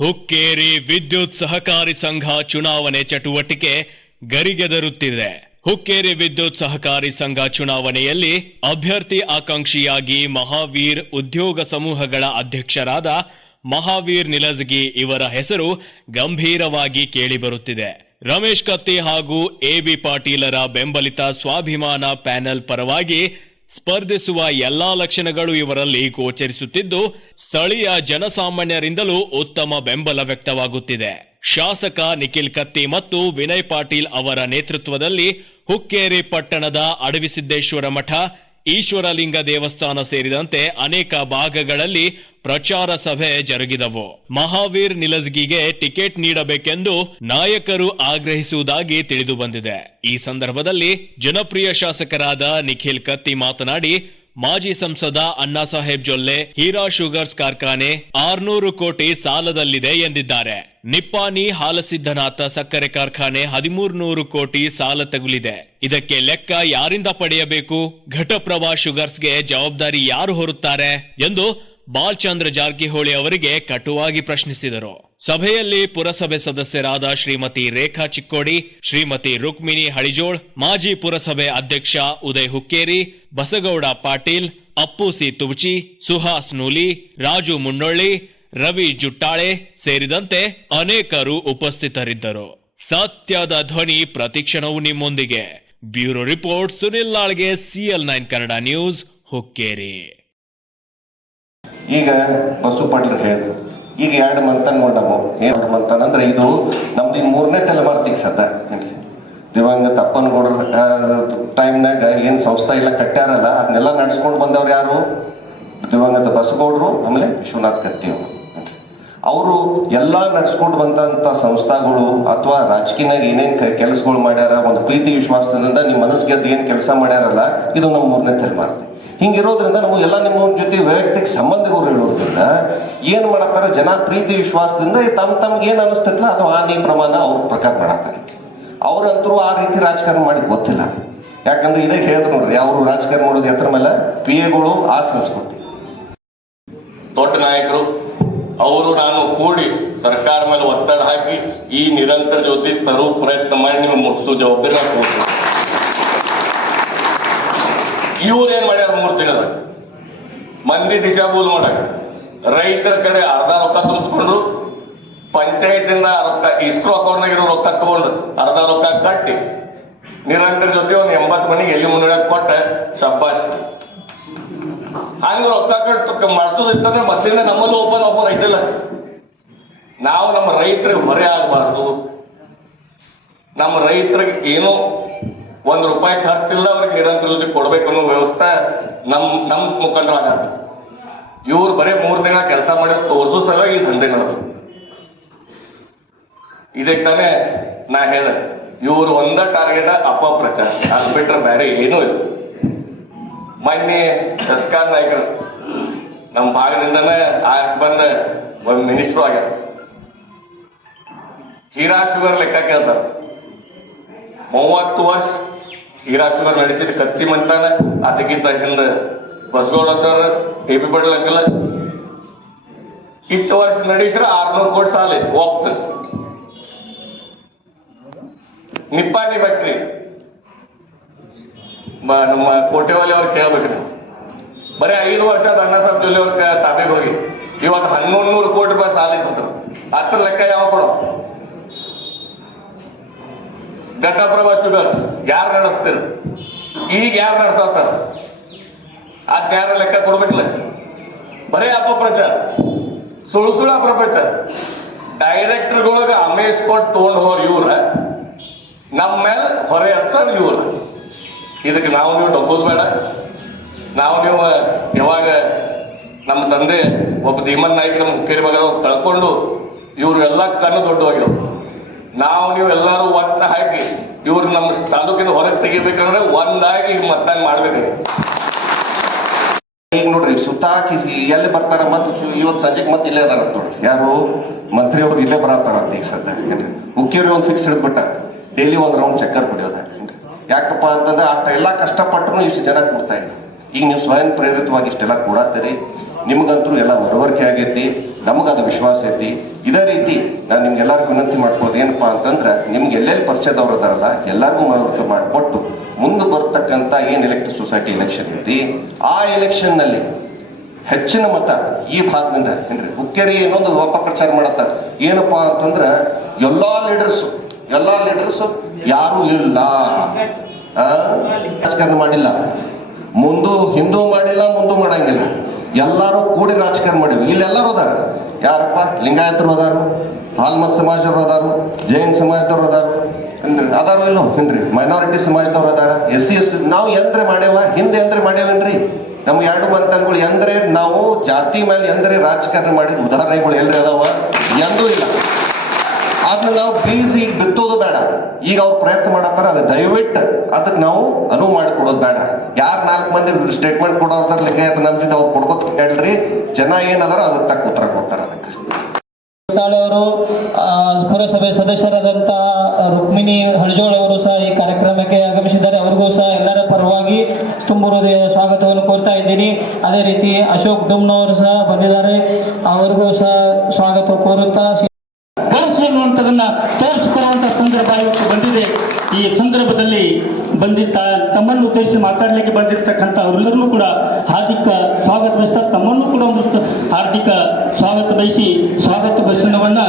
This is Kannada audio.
ಹುಕ್ಕೇರಿ ವಿದ್ಯುತ್ ಸಹಕಾರಿ ಸಂಘ ಚುನಾವಣೆ ಚಟುವಟಿಕೆ ಗರಿಗೆದರುತ್ತಿದೆ. ಹುಕ್ಕೇರಿ ವಿದ್ಯುತ್ ಸಹಕಾರಿ ಸಂಘ ಚುನಾವಣೆಯಲ್ಲಿ ಅಭ್ಯರ್ಥಿ ಆಕಾಂಕ್ಷಿಯಾಗಿ ಮಹಾವೀರ್ ಉದ್ಯೋಗ ಸಮೂಹಗಳ ಅಧ್ಯಕ್ಷರಾದ ಮಹಾವೀರ್ ನಿಲಜಗಿ ಇವರ ಹೆಸರು ಗಂಭೀರವಾಗಿ ಕೇಳಿಬರುತ್ತಿದೆ. ರಮೇಶ್ ಕತ್ತಿ ಹಾಗೂ ಎಬಿ ಪಾಟೀಲರ ಬೆಂಬಲಿತ ಸ್ವಾಭಿಮಾನ ಪ್ಯಾನೆಲ್ ಪರವಾಗಿ ಸ್ಪರ್ಧಿಸುವ ಎಲ್ಲಾ ಲಕ್ಷಣಗಳು ಇವರಲ್ಲಿ ಗೋಚರಿಸುತ್ತಿದ್ದು, ಸ್ಥಳೀಯ ಜನಸಾಮಾನ್ಯರಿಂದಲೂ ಉತ್ತಮ ಬೆಂಬಲ ವ್ಯಕ್ತವಾಗುತ್ತಿದೆ. ಶಾಸಕ ನಿಖಿಲ್ ಕತ್ತಿ ಮತ್ತು ವಿನಯ್ ಪಾಟೀಲ್ ಅವರ ನೇತೃತ್ವದಲ್ಲಿ ಹುಕ್ಕೇರಿ ಪಟ್ಟಣದ ಅಡವಿಸಿದ್ದೇಶ್ವರ ಮಠ ಈಶ್ವರಲಿಂಗ ದೇವಸ್ಥಾನ ಸೇರಿದಂತೆ ಅನೇಕ ಭಾಗಗಳಲ್ಲಿ ಪ್ರಚಾರ ಸಭೆ ಜರುಗಿದವು. ಮಹಾವೀರ್ ನಿಲಜ್ಗಿಗೆ ಟಿಕೆಟ್ ನೀಡಬೇಕೆಂದು ನಾಯಕರು ಆಗ್ರಹಿಸುವುದಾಗಿ ತಿಳಿದು ಬಂದಿದೆ ಈ ಸಂದರ್ಭದಲ್ಲಿ ಜನಪ್ರಿಯ ಶಾಸಕರಾದ ನಿಖಿಲ್ ಕತ್ತಿ ಮಾತನಾಡಿ, ಮಾಜಿ ಸಂಸದ ಅಣ್ಣಾ ಸಾಹೇಬ್ ಜೊಲ್ಲೆ, ಹೀರಾ ಶುಗರ್ಸ್ ಕಾರ್ಖಾನೆ ಆರ್ನೂರು ಕೋಟಿ ಸಾಲದಲ್ಲಿದೆ ಎಂದಿದ್ದಾರೆ. ನಿಪ್ಪಾನಿ ಹಾಲಸಿದ್ದನಾಥ ಸಕ್ಕರೆ ಕಾರ್ಖಾನೆ ಹದಿಮೂರ್ನೂರು ಕೋಟಿ ಸಾಲ ತಗುಲಿದೆ. ಇದಕ್ಕೆ ಲೆಕ್ಕ ಯಾರಿಂದ ಪಡೆಯಬೇಕು? ಘಟಪ್ರಭಾ ಶುಗರ್ಸ್ಗೆ ಜವಾಬ್ದಾರಿ ಯಾರು ಹೊರುತ್ತಾರೆ? ಎಂದು ಬಾಲ್ಚಂದ್ರ ಜಾರಕಿಹೊಳಿ ಅವರಿಗೆ ಕಟುವಾಗಿ ಪ್ರಶ್ನಿಸಿದರು. ಸಭೆಯಲ್ಲಿ ಪುರಸಭೆ ಸದಸ್ಯರಾದ ಶ್ರೀಮತಿ ರೇಖಾ ಚಿಕ್ಕೋಡಿ, ಶ್ರೀಮತಿ ರುಕ್ಮಿಣಿ ಹಳಿಜೋಳ್, ಮಾಜಿ ಪುರಸಭೆ ಅಧ್ಯಕ್ಷ ಉದಯ್ ಹುಕ್ಕೇರಿ, ಬಸಗೌಡ ಪಾಟೀಲ್, ಅಪ್ಪು ಸಿ ತುಬಚಿ, ಸುಹಾಸ್ ನೂಲಿ, ರಾಜು ಮುನ್ನೊಳ್ಳಿ ರವಿ ಜುಟ್ಟಾಳೆ ಸೇರಿದಂತೆ ಅನೇಕರು ಉಪಸ್ಥಿತರಿದ್ದರು. ಸತ್ಯದ ಧ್ವನಿ ಪ್ರತಿಕ್ಷಣವು ನಿಮ್ಮೊಂದಿಗೆ. Bureau report Sunil Lalge, CL nine Kannada news, Hukkeri. ಈಗ ಬಸು ಪಾಟೀಲ್ ಹೇಳಿದ್ರು. ಈಗ ಎರಡು ಮಂತ್ ಅನ್ಕೊಂಡವು ಎರಡು ಮಂತ್ ಅಂದ್ರೆ ಇದು ನಮ್ದು ಮೂರನೇ ತಲೆಮಾರ್ತಿಗೆ ಸದ್ದ ದಿವಂಗತ ಅಪ್ಪನಗೌಡರ ಟೈಮ್ನಾಗ ಏನು ಸಂಸ್ಥೆ ಎಲ್ಲ ಕಟ್ಟ್ಯಾರಲ್ಲ, ಅದನ್ನೆಲ್ಲ ನಡ್ಸ್ಕೊಂಡು ಬಂದವ್ರು ಯಾರು? ದಿವಂಗತ ಬಸಗೌಡರು ಆಮೇಲೆ ವಿಶ್ವನಾಥ್ ಕತ್ತಿ ಅವರು. ಅವರು ಎಲ್ಲ ನಡ್ಸ್ಕೊಂಡು ಬಂದಂತ ಸಂಸ್ಥಾಗಳು ಅಥವಾ ರಾಜಕೀಯನಾಗ ಏನೇನು ಕೆಲಸಗಳು ಮಾಡ್ಯಾರ, ಒಂದು ಪ್ರೀತಿ ವಿಶ್ವಾಸದಿಂದ ನಿಮ್ಮ ಮನಸ್ಸಿಗೆ ಏನ್ ಕೆಲಸ ಮಾಡ್ಯಾರಲ್ಲ, ಇದು ನಮ್ಮ ಮೂರನೇ ತಲೆಮಾರು ಹಿಂಗಿರೋದ್ರಿಂದ ನಮಗೆಲ್ಲ ನಿಮ್ಮ ಜೊತೆ ವೈಯಕ್ತಿಕ ಸಂಬಂಧಗಳು ಇರೋದ್ರಿಂದ ಏನ್ ಮಾಡತ್ತಾರ ಜನ ಪ್ರೀತಿ ವಿಶ್ವಾಸದಿಂದ ತಮ್ ತಮ್ಗೆ ಏನ್ ಅನಿಸ್ತೈತಲ್ಲ ಅದು ನೀ ಪ್ರಮಾಣ ಅವ್ರ ಪ್ರಕಾರ ಮಾಡತ್ತಾರೆ. ಅವ್ರಂತರೂ ಆ ರೀತಿ ರಾಜಕಾರಣ ಮಾಡಿ ಗೊತ್ತಿಲ್ಲ. ಯಾಕಂದ್ರೆ ಇದೇ ಹೇಳಿದ್ರು ನೋಡ್ರಿ, ಅವರು ರಾಜಕಾರಣ ಮಾಡೋದು ಎತ್ತರ ಮೇಲೆ ಪಿ ಎಗಳು ಆ ದೊಡ್ಡ ನಾಯಕರು ಅವರು ನಾನು ಕೂಡಿ ಸರ್ಕಾರ ಮೇಲೆ ಒತ್ತಡ ಹಾಕಿ ಈ ನಿರಂತರ ಜೊತೆ ತರುವ ಪ್ರಯತ್ನ ಮಾಡಿ ನೀವು ಮುಗಿಸೋ ಜವಾಬ್ದಾರಿ ನಾನು ಇವ್ರೇನ್ ಮಾಡ್ಯಾರ ಮೂರು ತಿಂಗಳ ಮಂದಿ ದಿಶಾಭೂಲ್ ಮಾಡಾಕ ರೈತರ ಕಡೆ ಅರ್ಧ ರೊಕ್ಕ ತುಂಬಿಸ್ಕೊಂಡ್ರು ಪಂಚಾಯತಿಂದ ರೊಕ್ಕ, ಇಸ್ಕ್ರೋ ಅಕೌಂಟ್ನಾಗ ಇರೋ ರೊಕ್ಕ ತಗೊಂಡು ಅರ್ಧ ರೊಕ್ಕ ಕಟ್ಟಿ ನಿರಂತರ ಜೊತೆ ಒಂದು ಎಂಬತ್ತು ಮನೆಗೆ ಎಲ್ಲಿ ಮುನ್ನಡೆ ಕೊಟ್ಟ ಶಬ್ಬಾಸ್ ಹಂಗ ರೊಕ್ಕ ಕಟ್ಟು ಮಾಡಿಸೋದಿತ್ತಂದ್ರೆ ಮೊದಲಿಂದ ನಮ್ಮಲ್ಲೂ ಓಪನ್ ಆಫರ್ ಐತಿಲ್ಲ. ನಾವು ನಮ್ಮ ರೈತರಿಗೆ ಹೊರೆ ಆಗಬಾರ್ದು. ನಮ್ಮ ರೈತರಿಗೆ ಏನು ಒಂದು ರೂಪಾಯಿ ಖರ್ಚಿಲ್ಲ, ಅವ್ರಿಗೆ ನಿರಂತರ ಕೊಡಬೇಕು ಅನ್ನೋ ವ್ಯವಸ್ಥೆ ನಮ್ ನಮ್ ಮುಖಂಡರಾಗತ್ತೆ ಇವ್ರು ಬರೀ ಮೂರು ತಿಂಗಳ ಕೆಲಸ ಮಾಡಿ ತೋರಿಸೋ ಸಲ ಈ ದಂಧೆ ನಡೆದು ಇದಕ್ಕೆ ತಾನೇ ನಾ ಹೇಳಿದೆ, ಇವ್ರು ಒಂದ ಟಾರ್ಗೆಟ್ ಅಪಪ್ರಚಾರ. ಅದು ಬಿಟ್ರೆ ಬೇರೆ ಏನೂ ಇಲ್ಲ. ಮೊನ್ನೆ ಶಶಿಕಾಂತ್ ನಾಯ್ಕರು. ನಮ್ಮ ಭಾಗದಿಂದನೇ ಆಸ್ ಬಂದ ಒಂದು ಮಿನಿಸ್ಟ್ರು ಆಗ್ಯಾರ. ಹೀರಾ ಶುಗರ್ ಲೆಕ್ಕ ಕೇಳ್ತಾರ ಮೂವತ್ತು ವರ್ಷ ಹೀರಾ ಶುಗರ್ ನಡೆಸಿದ ಕತ್ತಿ ಮಂತಾನ, ಅದಕ್ಕಿಂತ ಹಿಂದೆ ಬಸಗೌಡ ಸರ್ ಎ ಪಿ ಇತ್ತು ವರ್ಷ ನಡೆಸಿದ್ರೆ ಆರ್ನೂರು ಕೋಟಿ ಸಾಲ ಹೋಗ್ತದೆ. ನಿಪ್ಪಾಣಿ ಫ್ಯಾಕ್ಟ್ರಿ ನಮ್ಮ ಕೋಟೆವಾಲಿ ಅವ್ರು ಕೇಳ್ಬೇಕ್ರಿ ಬರೀ ಐದು ವರ್ಷ ಅದ ಅಣ್ಣ ಸಾಹೇಬ್ ಜೊಲ್ಲೆ ಅವ್ರ ಕ- ಹೋಗಿ. ಇವತ್ತು ಹನ್ನೊಂದು ನೂರು ಕೋಟಿ ರೂಪಾಯಿ ಸಾಲ ಇತ್ತು ಹತ್ತರ ಲೆಕ್ಕ ಯಾವ ಕೊಡೋ ಘಟಪ್ರಭಾ ಶುಗರ್ಸ್, ಯಾರು ನಡೆಸ್ತೀರ? ಈಗ ಯಾರು ನಡೆಸತ್ತಾರ ಅದ್ ಯಾರ ಲೆಕ್ಕ ಕೊಡ್ಬೇಕಲ್ಲ? ಬರೇ ಅಪಪ್ರಚಾರ. ಸುಳ್ಳು ಸುಳ್ಳು ಅಪಪ್ರಚಾರ. ಡೈರೆಕ್ಟರ್ಗಳಿಗೆ ಅಮೇಶ್ ಕೊಟ್ಟು ತೊಗೊಂಡು ಹೋರ್ ಇವ್ರ. ನಮ್ಮ ಮೇಲೆ ಹೊರೆ ಹತ್ತಾರ ಇವ್ರ. ಇದಕ್ಕೆ ನಾವು ನೀವು ಡಬ್ಬೋದು ಬೇಡ. ನಾವು ನೀವು ಯಾವಾಗ ನಮ್ಮ ತಂದೆ, ಒಬ್ಬ ಧೀಮನ್ ನಾಯ್ಕ ನಮ್ಮ ಹುಕ್ಕೇರಿ ಭಾಗ ಕಳ್ಕೊಂಡು ಇವ್ರು ಎಲ್ಲ ಕಣ್ಣು ದೊಡ್ಡವಾಗಿರು ನಾವು ನೀವು ಎಲ್ಲರೂ ಒಟ್ಟು ಹಾಕಿ ಇವ್ರು ನಮ್ಮ ತಾಲೂಕಿನ ಹೊರಗೆ ತೆಗಿಬೇಕಂದ್ರೆ ಒಂದಾಗಿ ಮತ್ತಾಗಿ ಮಾಡ್ಬೇಕು. ಈಗ ನೋಡ್ರಿ ಸುತ್ತಾಕಿ ಎಲ್ಲಿ ಬರ್ತಾರ ಮತ್ತು ಇವತ್ತು ಸದ್ಯಕ್ಕೆ ಮತ್ತೆ ಇಲ್ಲೇ ಅದಾರ ನೋಡ್ರಿ. ಯಾರು? ಮಂತ್ರಿ ಅವ್ರು ಇಲ್ಲೇ ಬರತ್ತಾರ ಈಗ ಸದ್ಯ. ಹುಕ್ಕೇರಿ ಒಂದು ಫಿಕ್ಸ್ ಹಿಡಿದ್ಬಿಟ್ಟ ಡೈಲಿ ಒಂದು ರೌಂಡ್ ಚಕ್ಕರ್ ಕುಡಿಯೋದು ಯಾಕಪ್ಪ ಅಂತಂದ್ರೆ ಅಷ್ಟ ಎಲ್ಲ ಕಷ್ಟಪಟ್ಟರು ಇಷ್ಟು ಜನ ಕೊಡ್ತಾ ಇಲ್ಲ. ಈಗ ನೀವು ಸ್ವಯಂ ಪ್ರೇರಿತವಾಗಿ ಇಷ್ಟೆಲ್ಲ ಕೊಡತ್ತೀರಿ ನಿಮ್ಗಂತೂ ಎಲ್ಲ ಮನವರಿಕೆ ಆಗೈತಿ, ನಮಗದು ವಿಶ್ವಾಸ ಐತಿ. ಇದೇ ರೀತಿ ನಾನು ನಿಮ್ಗೆಲ್ಲರಿಗೂ ವಿನಂತಿ ಮಾಡ್ಕೋದು ಏನಪ್ಪಾ ಅಂತಂದ್ರೆ, ನಿಮ್ಗೆ ಎಲ್ಲೆಲ್ಲಿ ಪರಿಚಯದವ್ರು ಅದಾರಲ್ಲ, ಎಲ್ಲರಿಗೂ ಮನವರಿಕೆ ಮಾಡಿಕೊಟ್ಟು ಮುಂದೆ ಬರ್ತಕ್ಕಂಥ ಏನು ಎಲೆಕ್ಟ್ರಿಕ್ ಸೊಸೈಟಿ ಎಲೆಕ್ಷನ್ ಐತಿ, ಆ ಎಲೆಕ್ಷನ್ನಲ್ಲಿ ಹೆಚ್ಚಿನ ಮತ ಈ ಭಾಗದಿಂದ ಏನ್ರಿ ಹುಕ್ಕೇರಿ ಇನ್ನೊಂದು ಅಪಪ್ರಚಾರ ಮಾಡತ್ತ. ಏನಪ್ಪಾ ಅಂತಂದ್ರೆ, ಎಲ್ಲ ಲೀಡರ್ಸ್ ಎಲ್ಲಾ ಲೀಡರ್ಸ್ ಯಾರು ಇಲ್ಲ? ರಾಜಕಾರಣ ಮಾಡಿಲ್ಲ. ಮುಂದೂ ಹಿಂದೂ ಮಾಡಿಲ್ಲ, ಮುಂದೂ ಮಾಡಂಗಿಲ್ಲ. ಎಲ್ಲರೂ ಕೂಡಿ ರಾಜಕಾರಣ ಮಾಡಿವಿ. ಇಲ್ಲೆಲ್ಲರೂ ಅದಾರ. ಯಾರಪ್ಪ? ಲಿಂಗಾಯತರು ಅದಾರು ಹಾಲ್ಮತ್ ಸಮಾಜದವ್ರು ಅದಾರು, ಜೈನ್ ಸಮಾಜದವ್ರು ಅದಾರು. ಅಂದ್ರೆ ಅದಾರು ಇಲ್ಲೋ? ಹಿಂದ್ರಿ. ಮೈನಾರಿಟಿ ಸಮಾಜದವ್ರು ಅದಾರ. ಎಸ್ ಸಿ ಎಸ್ ನಾವು ಎಂದ್ರೆ ಮಾಡ್ಯಾವ, ಹಿಂದೆ ಎಂದ್ರೆ ಮಾಡ್ಯಾವೇನ್ರಿ? ನಮ್ಗೆ ಎರಡು ಮಂತನ್ಗಳು ಎಂದ್ರೆ ನಾವು ಜಾತಿ ಮೇಲೆ ಎಂದ್ರೆ ರಾಜಕಾರಣ ಮಾಡಿದ ಉದಾಹರಣೆಗಳು ಎಲ್ರಿ ಅದಾವ? ಎಂದೂ ಇಲ್ಲ. ಅದನ್ನ ನಾವು ಬೀಜ ಈಗ ಬಿತ್ತೋದು ಬೇಡ. ಈಗ ಅವ್ರು ಪ್ರಯತ್ನ ಮಾಡತ್ತಾರ, ಅದು ದಯವಿಟ್ಟು ಅದಕ್ಕೆ ನಾವು ಅನುವು ಮಾಡಿಕೊಡೋದು ಬೇಡ. ಯಾರು ನಾಲ್ಕು ಮಂದಿ ಸ್ಟೇಟ್ಮೆಂಟ್ ಕೊಡೋರ್ದಾರ ಲಿಂಗಾಯತ ನಮ್ಮ ಜೊತೆ ಅವ್ರು ಕೊಡ್ಕೋತ ಹೇಳ್ರಿ ಜನ ಏನದಾರ ಅದಕ್ಕೆ ತಕ್ಕ ಉತ್ತರ ಕೊಡ್ತಾರೆ ಅದಕ್ಕೆ. ಅವರು ಪುರಸಭೆ ಸದಸ್ಯರಾದಂಥ ರುಕ್ಮಿಣಿ ಹಳಜೋಳ ಅವರು ಸಹ ಈ ಕಾರ್ಯಕ್ರಮಕ್ಕೆ ಆಗಮಿಸಿದ್ದಾರೆ. ಅವ್ರಿಗೂ ಸಹ ಎಲ್ಲರ ಪರವಾಗಿ ತುಂಬ ಹೃದಯ ಸ್ವಾಗತವನ್ನು ಕೋರ್ತಾ ಇದ್ದೀನಿ. ಅದೇ ರೀತಿ ಅಶೋಕ್ ಡುಮ್ನವರು ಸಹ ಬಂದಿದ್ದಾರೆ. ಅವರಿಗೂ ಸಹ ಸ್ವಾಗತ ಕೋರುತ್ತಾ ಸಂದರ್ಭ ಬಂದಿದೆ. ಈ ಸಂದರ್ಭದಲ್ಲಿ ಬಂದಿದ್ದ, ತಮ್ಮನ್ನು ಉದ್ದೇಶಿಸಿ ಮಾತಾಡಲಿಕ್ಕೆ ಬಂದಿರತಕ್ಕಂಥ ಅವರೆಲ್ಲರೂ ಕೂಡ ಹಾರ್ದಿಕ ಸ್ವಾಗತ ಬಯಸ್ತಾ ತಮ್ಮನ್ನು ಕೂಡ ಒಂದು ಹಾರ್ದಿಕ ಸ್ವಾಗತ ಬಯಸಿ ಸ್ವಾಗತ ಭಾಷಣವನ್ನ